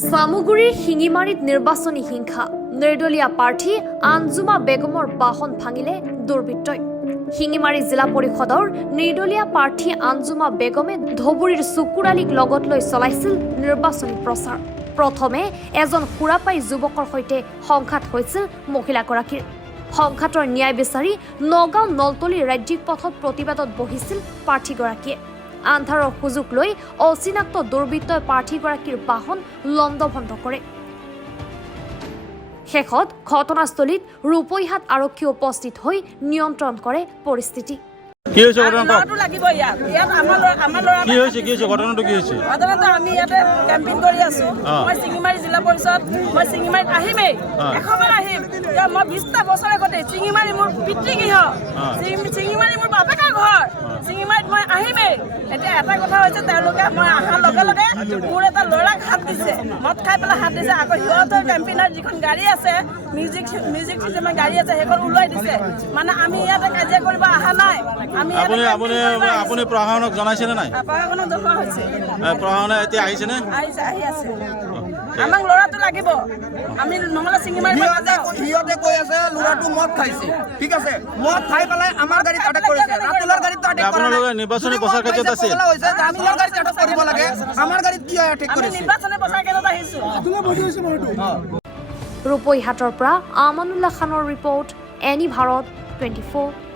সামুগুৰিৰ শিঙিমাৰীত নিৰ্বাচনী হিংসা নিৰ্দলীয় প্ৰাৰ্থী আঞ্জুমা বেগমৰ বাহন ভাঙিলে দুৰ্বৃত্তই শিঙিমাৰী জিলা পৰিষদৰ নিৰ্দলীয় প্ৰাৰ্থী আঞ্জুমা বেগমে ধবুৰীৰ চুকুৰালীক লগত লৈ চলাইছিল নিৰ্বাচনী প্ৰচাৰ প্ৰথমে এজন খুৰাপাই যুৱকৰ সৈতে সংঘাত হৈছিল মহিলাগৰাকীৰ সংঘাতৰ ন্যায় বিচাৰি নগাঁও নলতলী ৰাজ্যিক পথত প্ৰতিবাদত বহিছিল প্ৰাৰ্থীগৰাকীয়ে আন্ধাৰৰ সুযোগ লৈ অচিনাক্ত দুৰ্বৃত্তই প্ৰাৰ্থীগৰাকীৰ বাহন লণ্ডভণ্ড কৰে শেষত ঘটনাস্থলীত ৰূপৈহাট আৰক্ষী উপস্থিত হৈ নিয়ন্ত্ৰণ কৰে পৰিস্থিতি কি হৈছে ঘটনাটো লাগিব ইয়াত আমাৰ কি হৈছে ঘটনাটো কি হৈছে সাধাৰণতে আমি ইয়াতে কেম্পিং কৰি আছো মই শিঙিমাৰী জিলা পৰিষদ মই শিঙিমাৰীত আহিমেই এসময় আহিম মই 20টা বছৰ আগতে শিঙিমাৰী মোৰ পিতৃগৃহ শিঙিমাৰী মোৰ বাপেকৰ ঘৰ শিঙিমাৰীত মই আহিমেই এতিয়া এটা কথা হৈছে তেওঁলোকে মই অহাৰ লগে লগে মোৰ এটা ল'ৰাক হাত দিছে মদ খাই পেলাই হাত দিছে আকৌ সিহঁতৰ কেম্পিনৰ যিখন গাড়ী আছে মিউজিক চিষ্টেমৰ গাড়ী আছে সেইখন ওলাই দিছে মানে আমি ইয়াতে কাজিয়া কৰিব অহা নাই আপুনি প্ৰশাসনক জনাইছে নে নাই প্ৰশাসনক জনোৱা হৈছে প্ৰশাসনে এতিয়া আহিছে নে আহি আছে আমাক ল'ৰাটো লাগিব আমি নহলে শিঙিমাৰী সিহঁতে কৈ আছে ল'ৰাটো মদ খাইছে ঠিক আছে মদ খাই পেলাই আমাৰ গাড়ীত আটক কৰিছে ৰাতুলৰ গাড়ীত আটক কৰা আপোনালোকে নিৰ্বাচনী প্ৰচাৰ কাৰ্যত আছে ৰাতুলৰ গাড়ীত আটক কৰিব লাগে আমাৰ গাড়ীত কি আটক আমি কৰিছে নিৰ্বাচনী প্ৰচাৰ কেন্দ্ৰত আহিছো ৰূপৈহাটৰ পৰা আমানুল্লাহ খানৰ ৰিপৰ্ট এনি ভাৰত 24